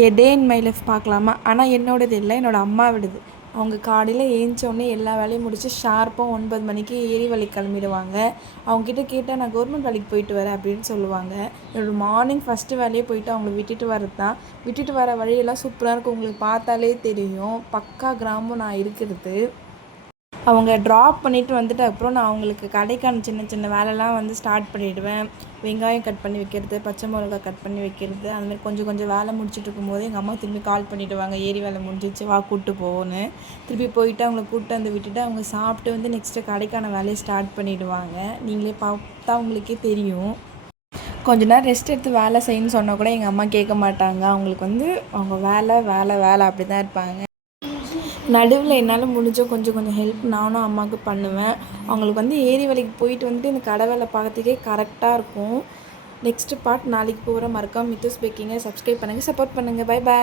A day in my life பார்க்கலாமா? ஆனால் என்னோடது இல்லை, என்னோடய அம்மாவோடது. அவங்க காலையில் ஏஞ்சோடனே எல்லா வேலையும் முடித்து ஷார்ப்பாக 9 மணிக்கு ஏரி வேலைக்கு கிளம்பிடுவாங்க. அவங்ககிட்ட கேட்டால் நான் கவர்மெண்ட் வேலைக்கு போயிட்டு வரேன் அப்படின்னு சொல்லுவாங்க. என்னோடய மார்னிங் ஃபஸ்ட்டு வேலையே போயிட்டு அவங்கள விட்டுட்டு வரது தான். விட்டுட்டு வர வழியெல்லாம் சூப்பராக இருக்கும், உங்களுக்கு பார்த்தாலே தெரியும். பக்கா கிராமம் நான் இருக்கிறது. அவங்க ட்ராப் பண்ணிவிட்டு வந்துட்டு அப்புறம் நான் அவங்களுக்கு கடைக்கான சின்ன சின்ன வேலைலாம் ஸ்டார்ட் பண்ணிவிடுவேன். வெங்காயம் கட் பண்ணி வைக்கிறது, பச்சை மிளகா கட் பண்ணி வைக்கிறது, அதுமாதிரி கொஞ்சம் கொஞ்சம் வேலை முடிச்சுட்டு இருக்கும்போது எங்கள் அம்மா திரும்பி கால் பண்ணிவிடுவாங்க, ஏரி வேலை முடிஞ்சிச்சு வா கூப்பிட்டு போன்னு. திருப்பி போயிட்டு அவங்கள கூப்பிட்டு வந்து விட்டுட்டு அவங்க சாப்பிட்டு நெக்ஸ்ட்டு கடைக்கான வேலையை ஸ்டார்ட் பண்ணிவிடுவாங்க. நீங்களே பார்த்தா உங்களுக்கே தெரியும். கொஞ்ச நேரம் ரெஸ்ட் எடுத்து வேலை செய்யணும்னு சொன்னால் கூட எங்கள் அம்மா கேட்க மாட்டாங்க. அவங்களுக்கு அவங்க வேலை வேலை வேலை அப்படி தான் இருப்பாங்க. நடுவில் என்னால் முடிஞ்ச கொஞ்சம் கொஞ்சம் ஹெல்ப் நானும் அம்மாவுக்கு பண்ணுவேன். அவங்களுக்கு ஏரி வேலைக்கு போயிட்டு இந்த கடை வேலை பார்க்கறதுக்கே கரெக்டாக இருக்கும். நெக்ஸ்ட்டு பார்ட் நாளைக்கு போகிற மறக்காம மித்தூஸ் பேக்கிங்கை சப்ஸ்கிரைப் பண்ணுங்கள், சப்போர்ட் பண்ணுங்கள். Bye bye.